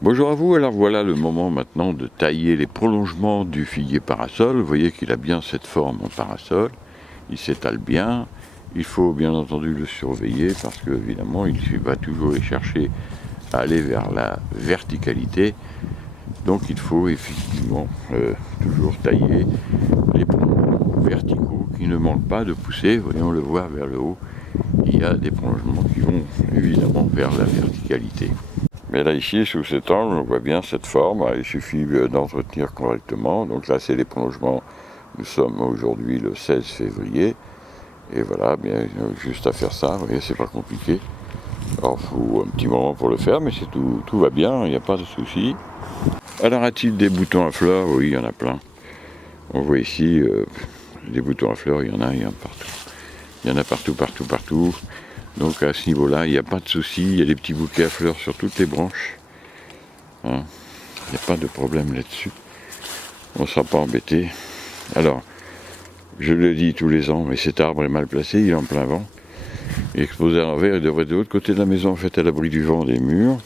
Bonjour à vous, alors voilà le moment maintenant de tailler les prolongements du figuier parasol. Vous voyez qu'il a bien cette forme en parasol, il s'étale bien. Il faut bien entendu le surveiller parce que évidemment il va toujours y chercher à aller vers la verticalité. Donc il faut effectivement toujours tailler les prolongements verticaux qui ne manquent pas de pousser. Vous voyez, on le voit vers le haut, il y a des prolongements qui vont évidemment vers la verticalité. Mais là ici, sous cet angle, on voit bien cette forme, il suffit d'entretenir correctement. Donc là c'est les prolongements, nous sommes aujourd'hui le 16 février, et voilà, bien juste à faire ça, vous voyez, c'est pas compliqué. Alors il faut un petit moment pour le faire, mais c'est tout va bien, il n'y a pas de souci. Alors a-t-il des boutons à fleurs? Oui, il y en a plein. On voit ici, des boutons à fleurs, il y en a partout. Il y en a partout. Donc à ce niveau-là, il n'y a pas de souci, il y a des petits bouquets à fleurs sur toutes les branches. Hein, il n'y a pas de problème là-dessus. On ne sera pas embêté. Alors, je le dis tous les ans, mais cet arbre est mal placé, il est en plein vent. Il est exposé à l'envers, il devrait être de l'autre côté de la maison, en fait, à l'abri du vent des murs.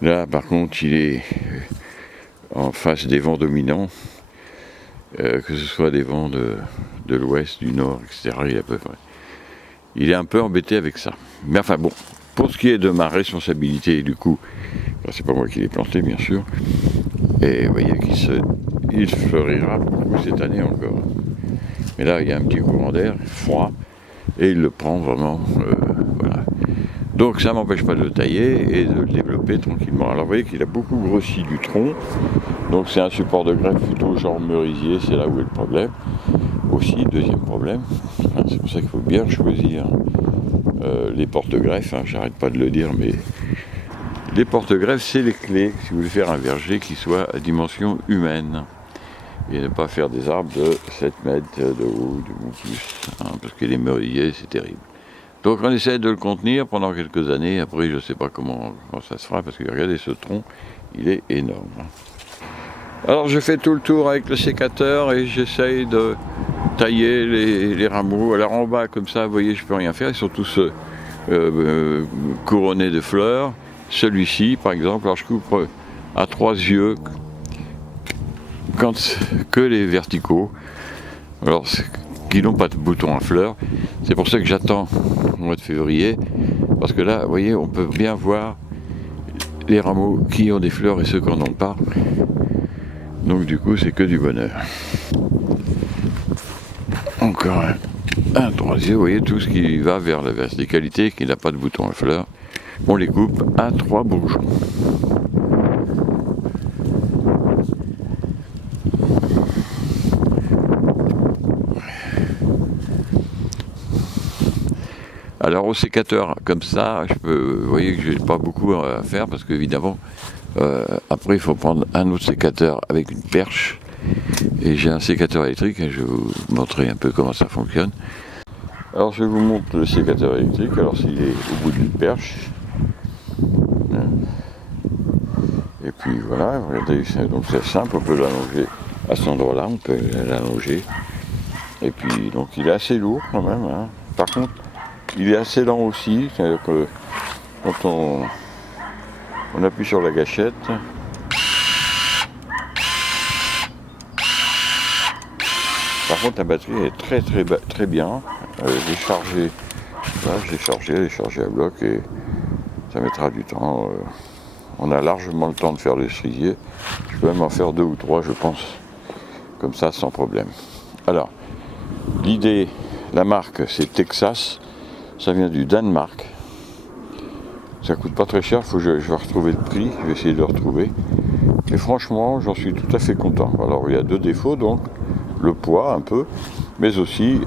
Là, par contre, il est en face des vents dominants, que ce soit des vents de l'ouest, du nord, etc. Il est un peu embêté avec ça. Mais enfin bon, pour ce qui est de ma responsabilité, du coup, c'est pas moi qui l'ai planté, bien sûr, et vous voyez qu'il fleurira beaucoup cette année encore. Mais là, il y a un petit courant d'air froid, et il le prend vraiment, voilà. Donc ça ne m'empêche pas de le tailler et de le développer tranquillement. Alors vous voyez qu'il a beaucoup grossi du tronc, donc c'est un support de greffe plutôt genre merisier, c'est là où est le problème. Aussi, deuxième problème, c'est pour ça qu'il faut bien choisir les porte-greffes, j'arrête pas de le dire, mais les porte-greffes c'est les clés si vous voulez faire un verger qui soit à dimension humaine. Et ne pas faire des arbres de 7 mètres de haut, du plus, parce que les merisiers c'est terrible. Donc on essaie de le contenir pendant quelques années, après je ne sais pas comment ça se fera, parce que regardez ce tronc, il est énorme. Alors je fais tout le tour avec le sécateur et j'essaye de tailler les rameaux. Alors en bas comme ça, vous voyez, je peux rien faire, ils sont tous couronnés de fleurs. Celui-ci par exemple, alors je coupe à 3 yeux que les verticaux. Alors qui n'ont pas de boutons à fleurs. C'est pour ça que j'attends au mois de février, parce que là, vous voyez, on peut bien voir les rameaux qui ont des fleurs et ceux qui n'en ont pas. Donc du coup, c'est que du bonheur. Encore un troisième, vous voyez, tout ce qui va vers la verticalité, qui n'a pas de boutons à fleurs, on les coupe à 3 bourgeons. Alors au sécateur comme ça, vous voyez que j'ai pas beaucoup à faire parce qu'évidemment, après il faut prendre un autre sécateur avec une perche. Et j'ai un sécateur électrique et je vais vous montrer un peu comment ça fonctionne. Alors je vous montre le sécateur électrique, alors s'il est au bout d'une perche. Et puis voilà, regardez, donc c'est simple, on peut l'allonger à cet endroit-là, on peut l'allonger. Et puis donc il est assez lourd quand même. Par contre, il est assez lent aussi, c'est-à-dire que quand on appuie sur la gâchette, par contre la batterie est très bien. J'ai chargé, voilà, j'ai chargé à bloc et ça mettra du temps. On a largement le temps de faire le cerisier. Je peux même en faire 2 ou 3 je pense, comme ça sans problème. Alors, l'idée, la marque c'est Texas. Ça vient du Danemark. Ça coûte pas très cher, je vais retrouver le prix, je vais essayer de le retrouver. Et franchement, j'en suis tout à fait content. Alors il y a 2 défauts, donc le poids un peu, mais aussi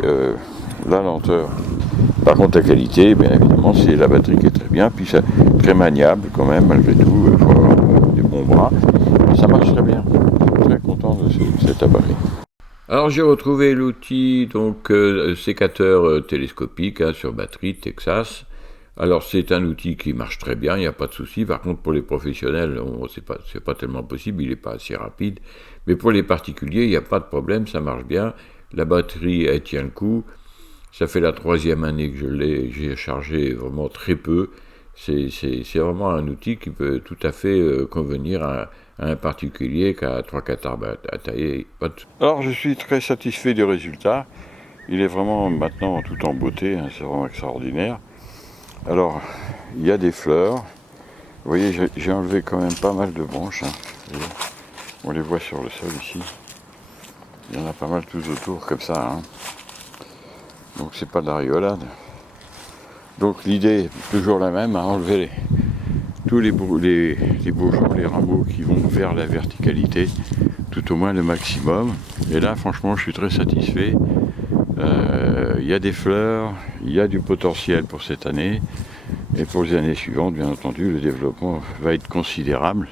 la lenteur. Par contre la qualité, bien évidemment, c'est la batterie qui est très bien, puis c'est très maniable quand même, malgré tout, il faut avoir des bons bras. Ça marche très bien. Je suis très content de cet appareil. Alors j'ai retrouvé l'outil donc sécateur télescopique sur batterie Texas. Alors c'est un outil qui marche très bien, il n'y a pas de souci. Par contre pour les professionnels, c'est pas tellement possible, il n'est pas assez rapide. Mais pour les particuliers, il n'y a pas de problème, ça marche bien. La batterie elle tient le coup. Ça fait la 3e année que j'ai chargé vraiment très peu. c'est vraiment un outil qui peut tout à fait convenir à un particulier qui a 3-4 arbres à tailler. Alors je suis très satisfait du résultat. Il est vraiment maintenant tout en beauté, hein, c'est vraiment extraordinaire. Alors, il y a des fleurs. Vous voyez, j'ai enlevé quand même pas mal de branches. Hein. On les voit sur le sol ici. Il y en a pas mal tous autour comme ça. Hein. Donc c'est pas de la rigolade. Donc l'idée est toujours la même, à enlever tous les bourgeons, les rameaux qui vont vers la verticalité, tout au moins le maximum. Et là franchement je suis très satisfait. Il y a des fleurs, il y a du potentiel pour cette année. Et pour les années suivantes, bien entendu, le développement va être considérable.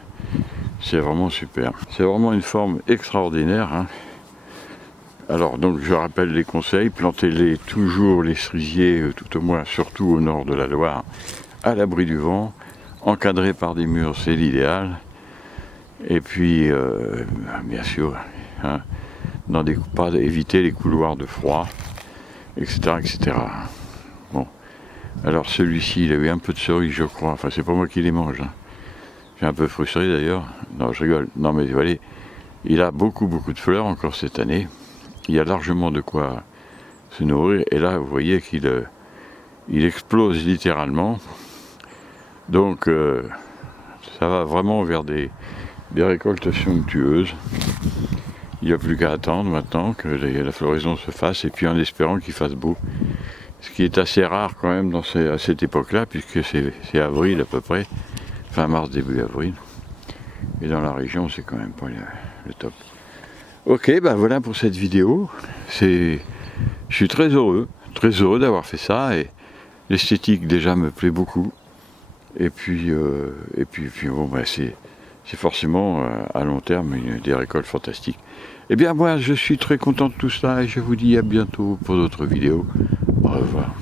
C'est vraiment super. C'est vraiment une forme extraordinaire. Hein. Alors donc je rappelle les conseils, plantez-les toujours les cerisiers, tout au moins surtout au nord de la Loire, à l'abri du vent, encadrés par des murs, c'est l'idéal. Et puis bien sûr, hein, pas éviter les couloirs de froid, etc. etc. Bon. Alors celui-ci, il a eu un peu de cerises, je crois. Enfin, c'est pas moi qui les mange. Hein. Je suis un peu frustré d'ailleurs. Non, je rigole. Non, mais voilà, il a beaucoup de fleurs encore cette année. Il y a largement de quoi se nourrir. Et là, vous voyez qu'il explose littéralement. Donc, ça va vraiment vers des récoltes somptueuses. Il n'y a plus qu'à attendre maintenant que la floraison se fasse. Et puis en espérant qu'il fasse beau. Ce qui est assez rare quand même à cette époque-là, puisque c'est avril à peu près. Fin mars, début avril. Et dans la région, c'est quand même pas le top. Ok, ben voilà pour cette vidéo. Je suis très heureux d'avoir fait ça. Et l'esthétique déjà me plaît beaucoup. Et puis bon, ben c'est forcément à long terme des récoltes fantastiques. Eh bien moi, je suis très content de tout ça et je vous dis à bientôt pour d'autres vidéos. Au revoir.